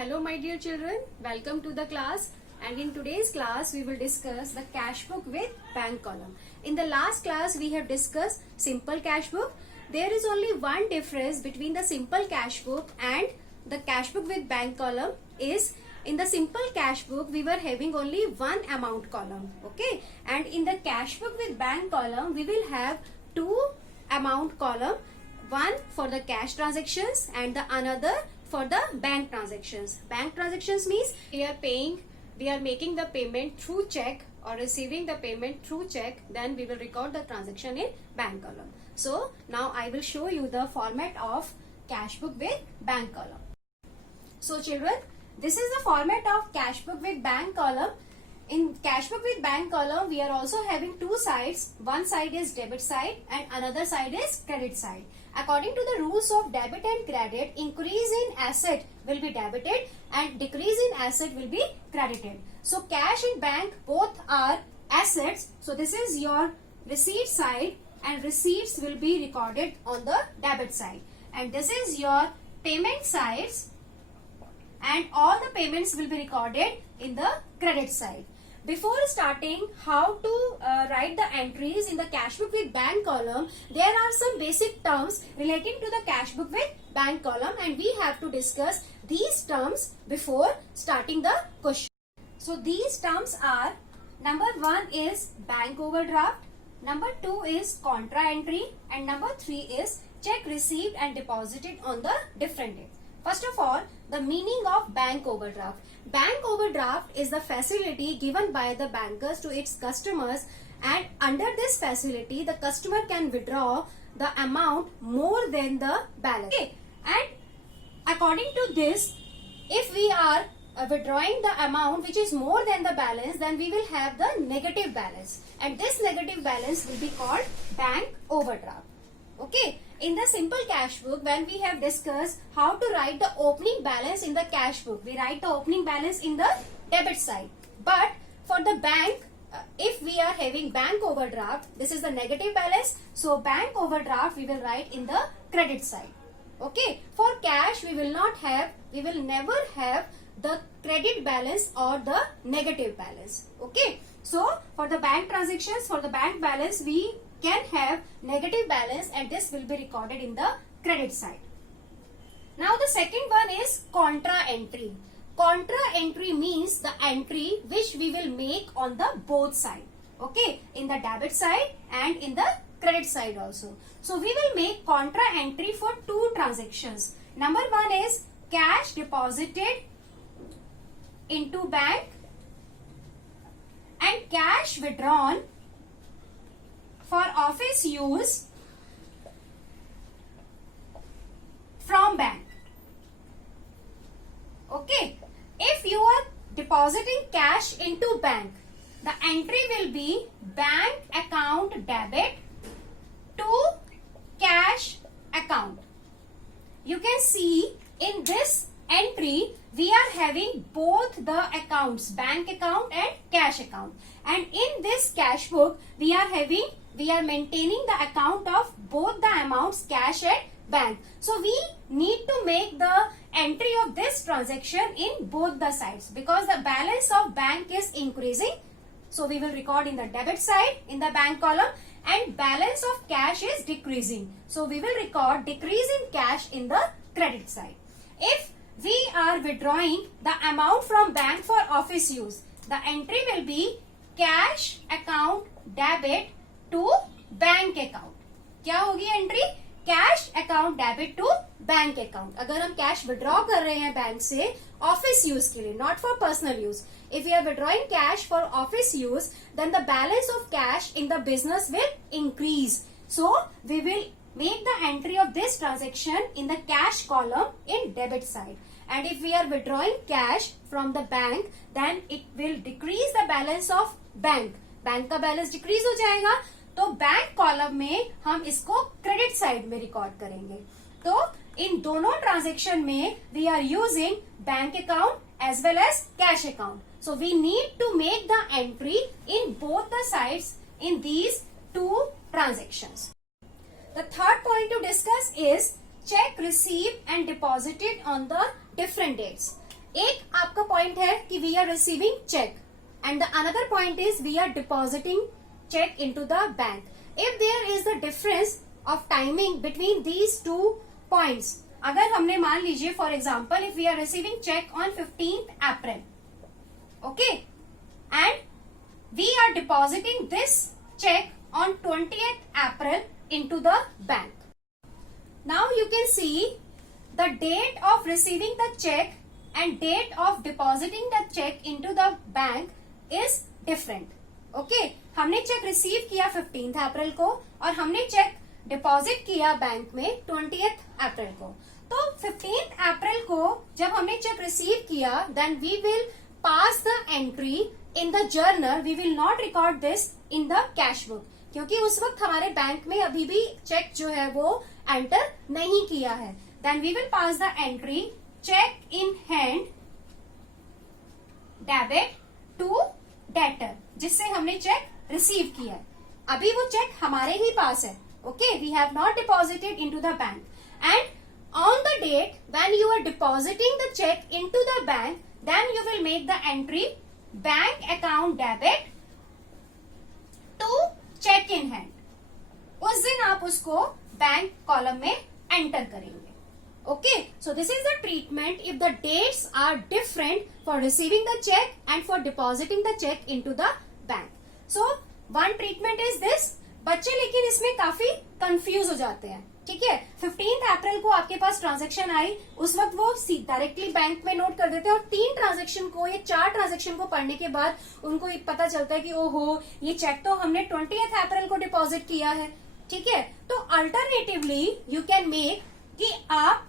Hello my dear children, welcome to the class, and in today's class we will discuss the cash book with bank column. In the last class we have discussed simple cash book. There is only one difference between the simple cash book and the cash book with bank column is in the simple cash book we were having only one amount column, okay, and in the cash book with bank column we will have two amount column, one for the cash transactions and the another for the bank transactions. Bank transactions means we are making the payment through check or receiving the payment through check, then we will record the transaction in bank column. So now I will show you the format of cash book with bank column. So children, this is the format of cash book with bank column. In cash book with bank column, we are also having two sides. One side is debit side and another side is credit side. According to the rules of debit and credit, increase in asset will be debited and decrease in asset will be credited. So cash and bank both are assets. So this is your receipt side and receipts will be recorded on the debit side. And this is your payment sides and all the payments will be recorded in the credit side. Before starting how to write the entries in the cash book with bank column, there are some basic terms relating to the cash book with bank column and we have to discuss these terms before starting the question. So these terms are, number one is bank overdraft, number two is contra entry and number three is check received and deposited on the different dates. First of all, the meaning of bank overdraft. Bank overdraft is the facility given by the bankers to its customers, and under this facility the customer can withdraw the amount more than the balance. Okay. And according to this, if we are withdrawing the amount which is more than the balance, then we will have the negative balance, and this negative balance will be called bank overdraft. Okay. In the simple cash book, when we have discussed how to write the opening balance in the cash book, we write the opening balance in the debit side. But for the bank, if we are having bank overdraft, this is the negative balance. So bank overdraft we will write in the credit side. Okay. For cash we will never have the credit balance or the negative balance. Okay. So for the bank transactions, for the bank balance we can have negative balance and this will be recorded in the credit side. Now the second one is contra entry. Contra entry means the entry which we will make on the both side. Okay, in the debit side and in the credit side also. So we will make contra entry for two transactions. Number one is cash deposited into bank and cash withdrawn for office use from bank. Okay. If you are depositing cash into bank, the entry will be bank account debit to cash account. You can see in this entry we are having both the accounts, bank account and cash account, and in this cash book we are maintaining the account of both the amounts cash and bank. So we need to make the entry of this transaction in both the sides because the balance of bank is increasing. So we will record in the debit side in the bank column and balance of cash is decreasing. So we will record decrease in cash in the credit side. If we are withdrawing the amount from bank for office use, the entry will be cash account debit to bank account. क्या होगी entry? Cash account debit to bank account. अगर हम cash withdraw कर रहे हैं bank से office use के लिए, not for personal use. If you are withdrawing cash for office use, then the balance of cash in the business will increase. So we will make the entry of this transaction in the cash column in debit side. And if we are withdrawing cash from the bank, then it will decrease the balance of bank. Bank का balance decrease हो जाएगा, तो bank column में हम इसको credit side में record करेंगे. तो इन दोनों ट्रांजेक्शन में we are using bank account as well as cash account. So we need to make the entry in both the sides in these two transactions. The third point to discuss is check received and deposited on the different dates. एक आपका point है कि we are receiving cheque and the another point is we are depositing cheque into the bank. If there is the difference of timing between these two points, अगर हमने मान लीजिए for example if we are receiving cheque on 15th April, okay, and we are depositing this check on 20th April into the bank. Now you can see the date of receiving the check and date of depositing the check into the bank is different. Okay, हमने cheque receive किया 15th अप्रैल को और हमने check deposit किया bank में 20th अप्रैल को. तो 15th अप्रैल को जब हमने चेक रिसीव किया then we will pass the entry in the journal, we will not record this in the cash book, क्योंकि उस वक्त हमारे बैंक में अभी भी चेक जो है वो एंटर नहीं किया है. Then we will pass the entry cheque in hand debit to debtor, जिससे हमने चेक रिसीव किया है. अभी वो चेक हमारे ही पास है. Okay, we have not deposited into the bank and on the date when you are depositing the cheque into the bank then you will make the entry bank account debit to cheque in hand. उस दिन आप उसको bank column में enter करेंगे. Okay, so this is the treatment if the dates are different for receiving the cheque and for depositing the cheque into the bank. So one treatment is this. बच्चे लेकिन इसमें काफी confuse हो जाते हैं. ठीक है, 15th अप्रैल को आपके पास ट्रांजैक्शन आई, उस वक्त वो डायरेक्टली बैंक में नोट कर देते हैं और 3 ट्रांजैक्शन को या 4 ट्रांजैक्शन को पढ़ने के बाद उनको पता चलता है कि ओहो ये चेक तो हमने 20th अप्रैल को डिपॉजिट किया है. ठीक है, तो अल्टरनेटिवली यू कैन मेक कि आप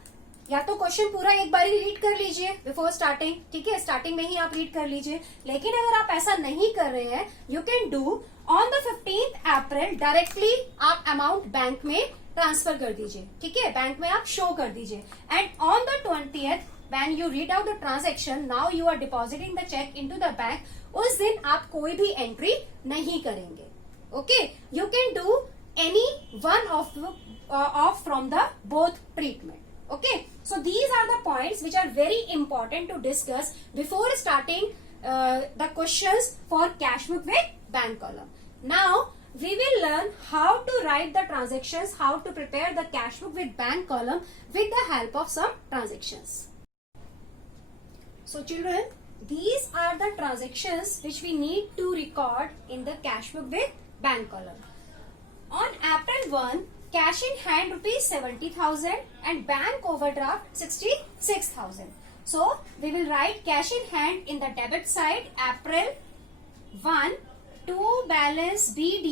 या तो क्वेश्चन पूरा एक बार ही रीड कर लीजिए बिफोर स्टार्टिंग. ठीक है, स्टार्टिंग में ही आप रीड कर लीजिए. लेकिन अगर आप ऐसा नहीं कर रहे हैं you can do on the 15th April directly आप अमाउंट बैंक में ट्रांसफर कर दीजिए. ठीक है, बैंक में आप शो कर दीजिए and on the 20th when you read out the transaction now you are depositing the cheque into the bank. उस दिन आप कोई भी एंट्री नहीं करेंगे. Okay, you can do any one of from the both treatment. Okay, so these are the points which are very important to discuss before starting the questions for cash book with bank column. Now we will learn how to write the transactions, how to prepare the cash book with bank column with the help of some transactions. So children, these are the transactions which we need to record in the cash book with bank column. On April 1, cash in hand rupees 70,000 and bank overdraft 66,000. So we will write cash in hand in the debit side April 1 to balance BD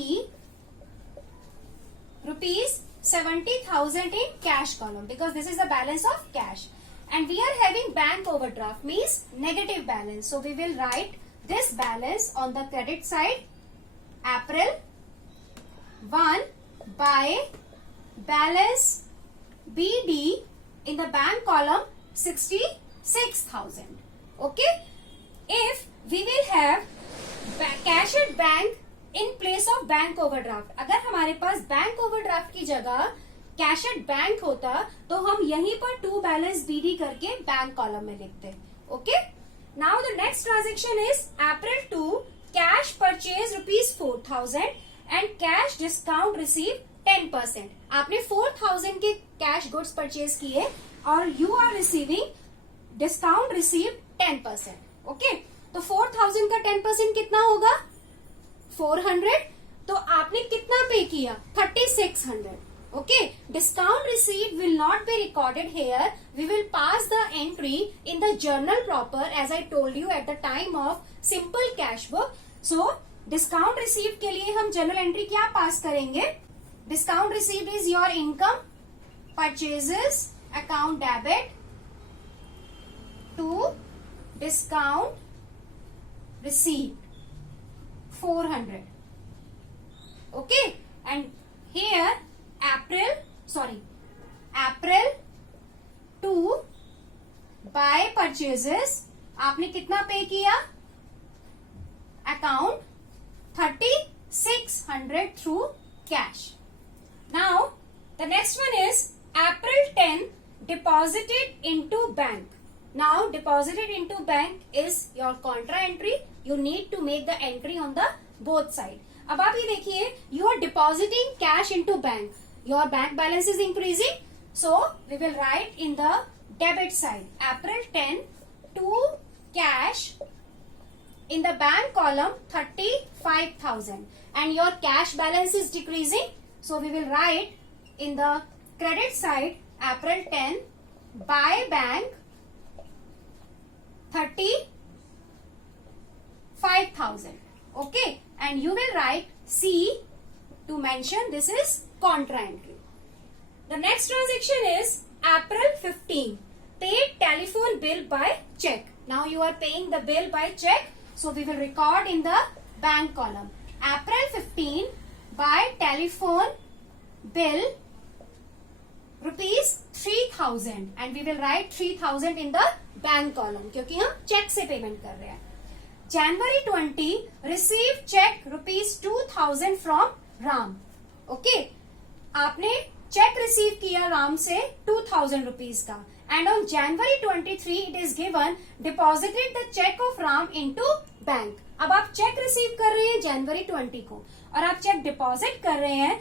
rupees 70,000 in cash column because this is the balance of cash. And we are having bank overdraft means negative balance. So we will write this balance on the credit side April 1 by balance BD in the bank column 66,000. Okay, if we will have cash at bank in place of bank overdraft, अगर हमारे पास bank overdraft की जगह cash at bank होता तो हम यहीं पर to balance BD करके बैंक कॉलम में लिखते. Okay, now the next transaction is April 2 cash purchase rupees 4,000 and cash discount receive 10%. आपने 4,000 के कैश गुड्स परचेज किए और you are receiving discount receive 10%. Okay, तो 4,000 का 10% कितना होगा 400. तो आपने कितना पे किया 3,600. Okay, discount receive will not be recorded here. We will pass the entry in the journal proper as I told you at the time of simple cash book. So discount receive के लिए हम journal entry क्या पास करेंगे. Discount received is your income, purchases, account debit to discount received 400. Okay, and here April 2 by purchases आपने कितना pay किया account 3,600 through cash. Now the next one is April 10 deposited into bank. Now deposited into bank is your contra entry. You need to make the entry on the both side. अब आप ये देखिए, you are depositing cash into bank. Your bank balance is increasing. So we will write in the debit side, April 10 to cash in the bank column 35,000, and your cash balance is decreasing. So we will write in the credit side, April 10 by bank 35,000. Okay, and you will write C to mention this is contra entry. The next transaction is April 15, paid telephone bill by check. Now you are paying the bill by check, so we will record in the bank column, April 15 by telephone bill rupees 3,000, and we will write 3,000 in the bank column, क्योंकि हम check से payment कर रहे हैं. January 20 receive cheque ₹2,000 from Ram. Okay, आपने cheque receive किया राम से ₹2,000 का, and on January 23 it is given deposited the cheque of Ram into bank. अब आप चेक रिसीव कर रहे हैं January 20 को और आप चेक डिपॉजिट कर रहे हैं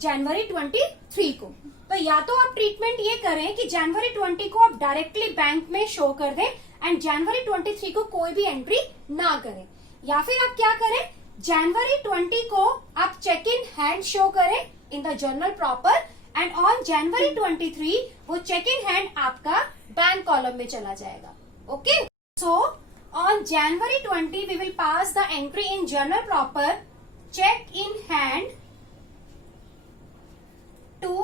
January 23 को. तो या तो आप ट्रीटमेंट ये करें कि January 20 को आप डायरेक्टली बैंक में शो कर दें एंड January 23 को कोई भी एंट्री ना करें, या फिर आप क्या करें, January 20 को आप चेक इन हैंड शो करें in the journal proper, and on January 23 वो चेक इन हैंड आपका बैंक कॉलम में चला जाएगा. Okay, so on January 20 we will pass the entry in journal proper cheque in hand to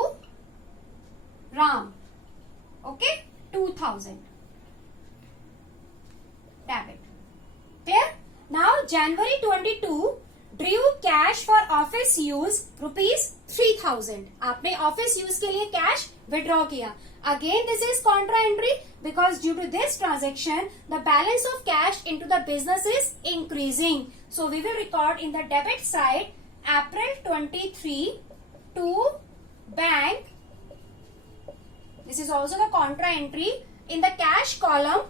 Ram. Okay, 2,000 debit. Clear? Now January 22 drew cash for office use ₹3,000. आपने office use के लिए cash withdraw किया. Again this is contra entry because due to this transaction the balance of cash into the business is increasing. So we will record in the debit side April 23 to bank. This is also the contra entry. In the cash column,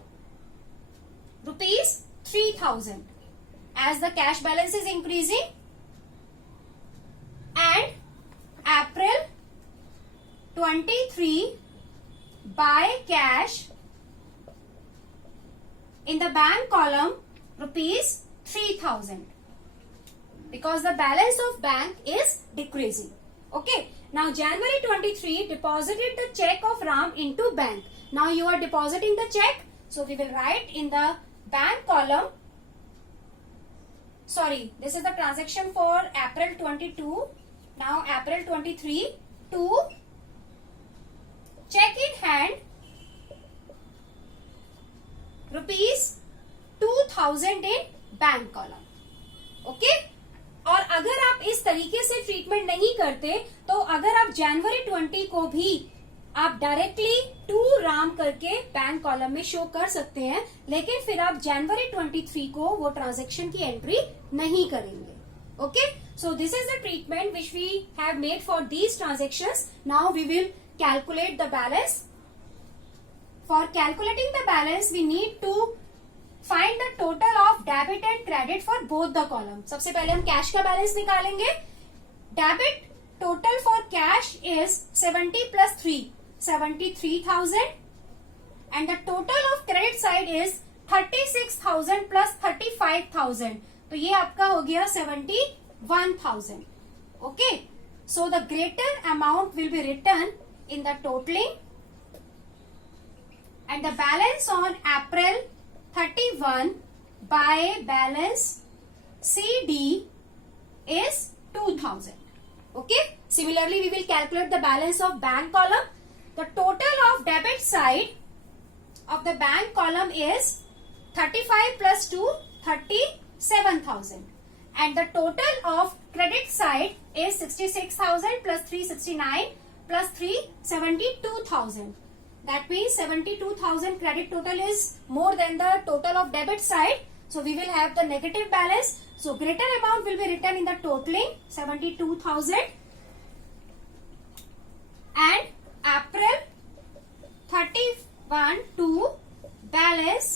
₹3,000. As the cash balance is increasing, and April 23 by cash in the bank column ₹3,000 because the balance of bank is decreasing. Okay. Now January 23 deposited the check of Ram into bank. Now you are depositing the check, so we will write in the bank column. Sorry, this is the transaction for April 22. Now April 23 to check in hand ₹2,000 in bank column. Okay. और अगर आप इस तरीके से treatment नहीं करते तो अगर आप January 20 को भी आप डायरेक्टली टू राम करके बैंक कॉलम में शो कर सकते हैं, लेकिन फिर आप January 23 को वो ट्रांजेक्शन की एंट्री नहीं करेंगे. Okay, so this is the treatment which we have made for these transactions. Now we will calculate the balance. For calculating the balance we need to find the total of debit and credit for both the column. सबसे पहले हम cash का balance निकालेंगे. Debit total for cash is 70 plus 3, 73,000, and the total of credit side is 36,000 plus 35,000. तो ये आपका हो गया 71,000. Okay, so the greater amount will be written in the totaling, and the balance on April 31 by balance CD is 2,000. Okay. Similarly, we will calculate the balance of bank column. The total of debit side of the bank column is 35 plus 2, 37,000. And the total of credit side is 66,000 plus 369 plus 3, 72,000. That means 72,000 credit total is more than the total of debit side. So we will have the negative balance. So greater amount will be written in the totaling 72,000. And April 31 to balance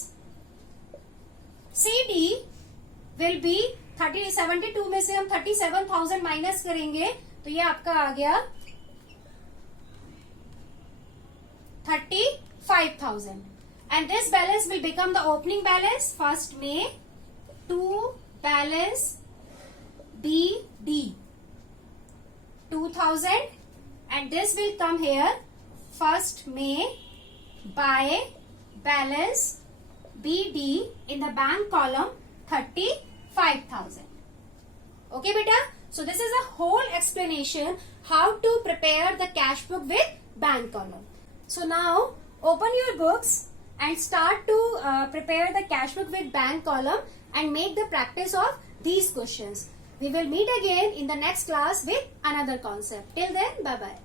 CD will be 72 में से हम 37,000 minus करेंगे तो ये आपका आ गया 35,000 and this balance will become the opening balance first May to balance BD 2,000 and this will come here first May by balance BD in the bank column 35,000. Okay beta, so this is a whole explanation how to prepare the cash book with bank column. So now open your books and start to prepare the cash book with bank column and make the practice of these questions. We will meet again in the next class with another concept. Till then, bye bye.